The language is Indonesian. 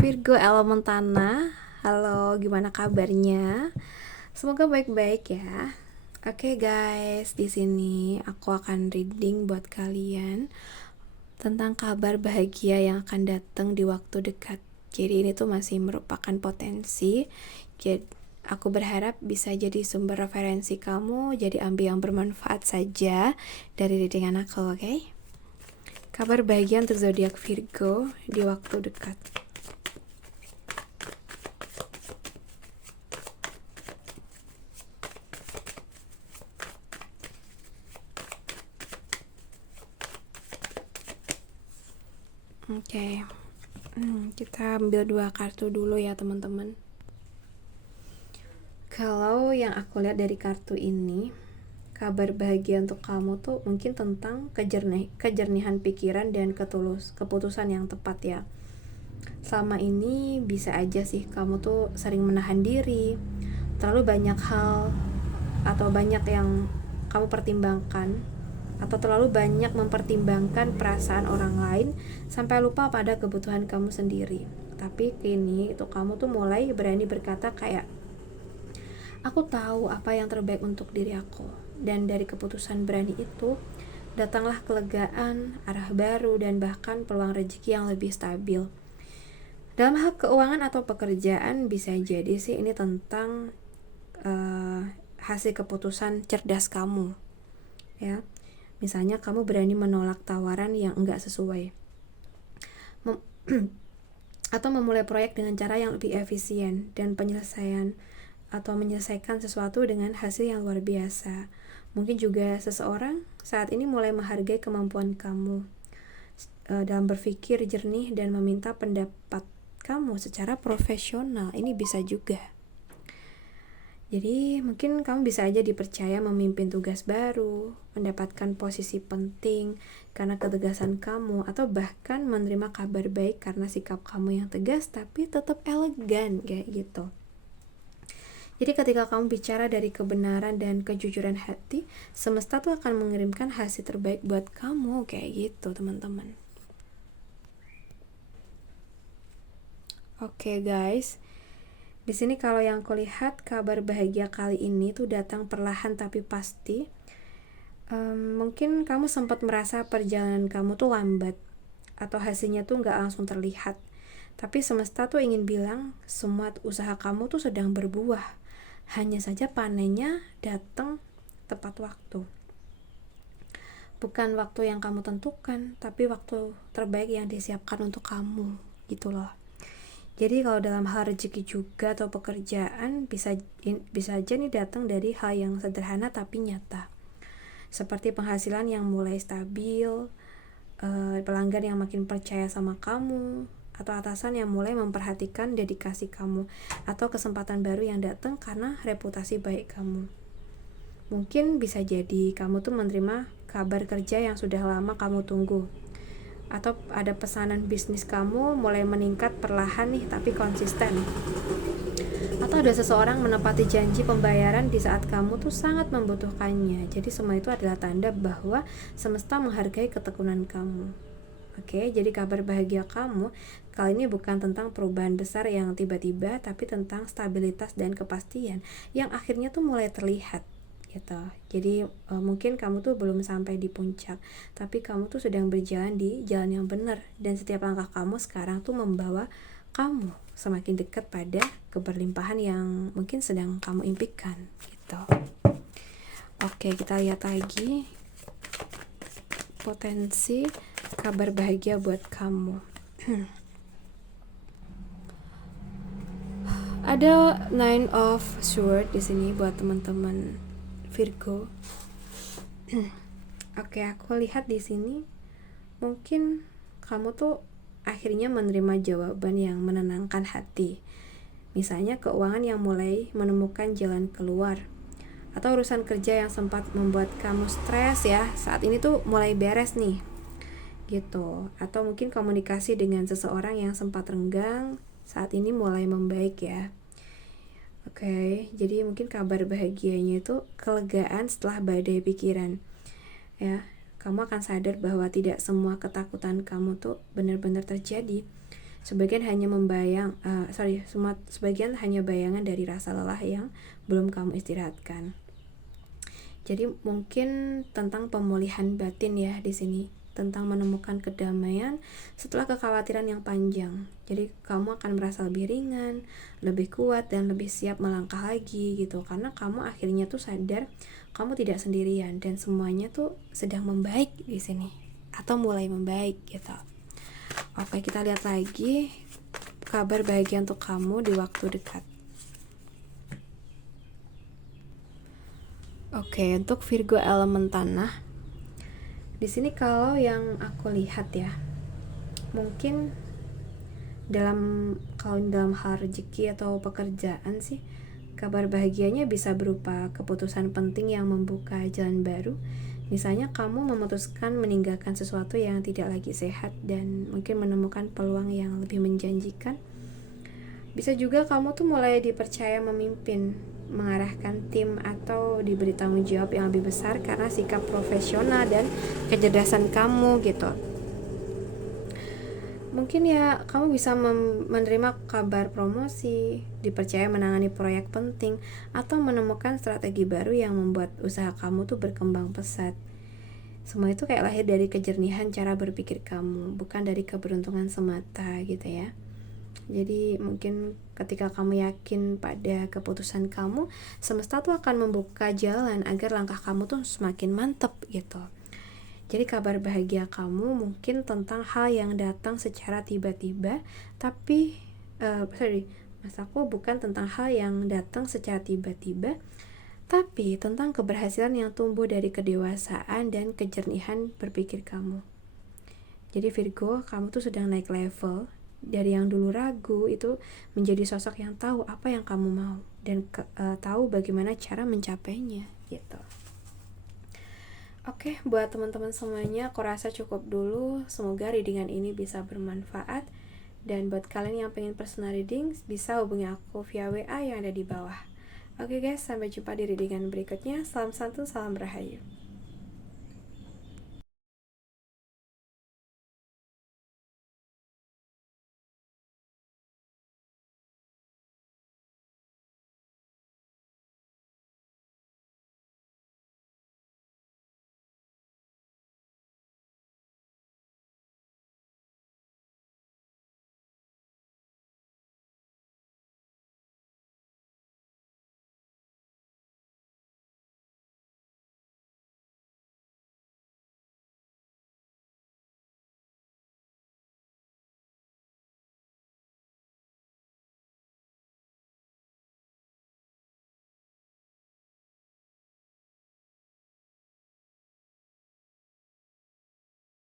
Virgo elemen tanah. Halo, gimana kabarnya? Semoga baik-baik ya. Oke guys, di sini aku akan reading buat kalian tentang kabar bahagia yang akan datang di waktu dekat. Jadi ini tuh masih merupakan potensi. Jadi aku berharap bisa jadi sumber referensi kamu, jadi ambil yang bermanfaat saja dari readingan aku, oke? Kabar bahagia untuk zodiak Virgo di waktu dekat. Oke. Kita ambil 2 kartu dulu ya teman-teman. Kalau yang aku lihat dari kartu ini, kabar bahagia untuk kamu tuh mungkin tentang kejernihan pikiran dan keputusan yang tepat ya. Selama ini bisa aja sih kamu tuh sering menahan diri, terlalu banyak hal atau banyak yang kamu pertimbangkan, atau terlalu banyak mempertimbangkan perasaan orang lain sampai lupa pada kebutuhan kamu sendiri. Tapi kini itu kamu tuh mulai berani berkata kayak, aku tahu apa yang terbaik untuk diri aku. Dan dari keputusan berani itu datanglah kelegaan, arah baru, dan bahkan peluang rezeki yang lebih stabil. Dalam hal keuangan atau pekerjaan bisa jadi sih ini tentang hasil keputusan cerdas kamu ya. Misalnya kamu berani menolak tawaran yang enggak sesuai, atau memulai proyek dengan cara yang lebih efisien dan menyelesaikan sesuatu dengan hasil yang luar biasa. Mungkin juga seseorang saat ini mulai menghargai kemampuan kamu dalam berpikir jernih dan meminta pendapat kamu secara profesional. Ini bisa juga. Jadi mungkin kamu bisa aja dipercaya memimpin tugas baru, mendapatkan posisi penting karena ketegasan kamu, atau bahkan menerima kabar baik karena sikap kamu yang tegas tapi tetap elegan kayak gitu. Jadi ketika kamu bicara dari kebenaran dan kejujuran hati, semesta tuh akan mengirimkan hasil terbaik buat kamu kayak gitu teman-teman. Oke guys. Di sini kalau yang aku lihat kabar bahagia kali ini tuh datang perlahan tapi pasti. Mungkin kamu sempat merasa perjalanan kamu tuh lambat atau hasilnya tuh nggak langsung terlihat. Tapi semesta tuh ingin bilang semua usaha kamu tuh sedang berbuah. Hanya saja panennya datang tepat waktu. Bukan waktu yang kamu tentukan, tapi waktu terbaik yang disiapkan untuk kamu gitu loh. Jadi kalau dalam hal rezeki juga atau pekerjaan bisa aja nih datang dari hal yang sederhana tapi nyata. Seperti penghasilan yang mulai stabil, pelanggan yang makin percaya sama kamu, atau atasan yang mulai memperhatikan dedikasi kamu, atau kesempatan baru yang datang karena reputasi baik kamu. Mungkin bisa jadi kamu tuh menerima kabar kerja yang sudah lama kamu tunggu, atau ada pesanan bisnis kamu mulai meningkat perlahan nih tapi konsisten, atau ada seseorang menepati janji pembayaran di saat kamu tuh sangat membutuhkannya. Jadi semua itu adalah tanda bahwa semesta menghargai ketekunan kamu. Oke, jadi kabar bahagia kamu kali ini bukan tentang perubahan besar yang tiba-tiba, tapi tentang stabilitas dan kepastian yang akhirnya tuh mulai terlihat gitu. Jadi mungkin kamu tuh belum sampai di puncak, tapi kamu tuh sedang berjalan di jalan yang benar, dan setiap langkah kamu sekarang tuh membawa kamu semakin dekat pada keberlimpahan yang mungkin sedang kamu impikan gitu. Oke, kita lihat lagi potensi kabar bahagia buat kamu. Ada Nine of Swords di sini buat teman-teman Virgo. Oke, aku lihat di sini mungkin kamu tuh akhirnya menerima jawaban yang menenangkan hati. Misalnya keuangan yang mulai menemukan jalan keluar, atau urusan kerja yang sempat membuat kamu stres ya, saat ini tuh mulai beres nih gitu. Atau mungkin komunikasi dengan seseorang yang sempat renggang saat ini mulai membaik ya. Oke, jadi mungkin kabar bahagianya itu kelegaan setelah badai pikiran ya. Kamu akan sadar bahwa tidak semua ketakutan kamu tuh benar-benar terjadi. Sebagian hanya sebagian hanya bayangan dari rasa lelah yang belum kamu istirahatkan. Jadi mungkin tentang pemulihan batin ya di sini, tentang menemukan kedamaian setelah kekhawatiran yang panjang. Jadi kamu akan merasa lebih ringan, lebih kuat, dan lebih siap melangkah lagi gitu, karena kamu akhirnya tuh sadar kamu tidak sendirian dan semuanya tuh sedang membaik di sini atau mulai membaik gitu. Oke, kita lihat lagi kabar bahagia untuk kamu di waktu dekat. Oke, untuk Virgo elemen tanah, di sini kalau yang aku lihat ya, mungkin kalau dalam hal rezeki atau pekerjaan sih, kabar bahagianya bisa berupa keputusan penting yang membuka jalan baru. Misalnya kamu memutuskan meninggalkan sesuatu yang tidak lagi sehat dan mungkin menemukan peluang yang lebih menjanjikan. Bisa juga kamu tuh mulai dipercaya memimpin, mengarahkan tim, atau diberi tanggung jawab yang lebih besar karena sikap profesional dan kecerdasan kamu gitu. Mungkin ya kamu bisa menerima kabar promosi, dipercaya menangani proyek penting, atau menemukan strategi baru yang membuat usaha kamu tuh berkembang pesat. Semua itu kayak lahir dari kejernihan cara berpikir kamu, bukan dari keberuntungan semata gitu ya. Jadi mungkin ketika kamu yakin pada keputusan kamu, semesta tuh akan membuka jalan agar langkah kamu tuh semakin mantap gitu. Jadi kabar bahagia kamu mungkin tentang hal yang datang secara tiba-tiba, tapi maksudku bukan tentang hal yang datang secara tiba-tiba, tapi tentang keberhasilan yang tumbuh dari kedewasaan dan kejernihan berpikir kamu. Jadi Virgo, kamu tuh sedang naik level dari yang dulu ragu itu menjadi sosok yang tahu apa yang kamu mau dan tahu bagaimana cara mencapainya gitu. Oke, buat teman-teman semuanya, aku rasa cukup dulu. Semoga readingan ini bisa bermanfaat. Dan buat kalian yang pengen personal reading, bisa hubungi aku via WA yang ada di bawah. Oke guys, sampai jumpa di readingan berikutnya. Salam santun, salam rahayu.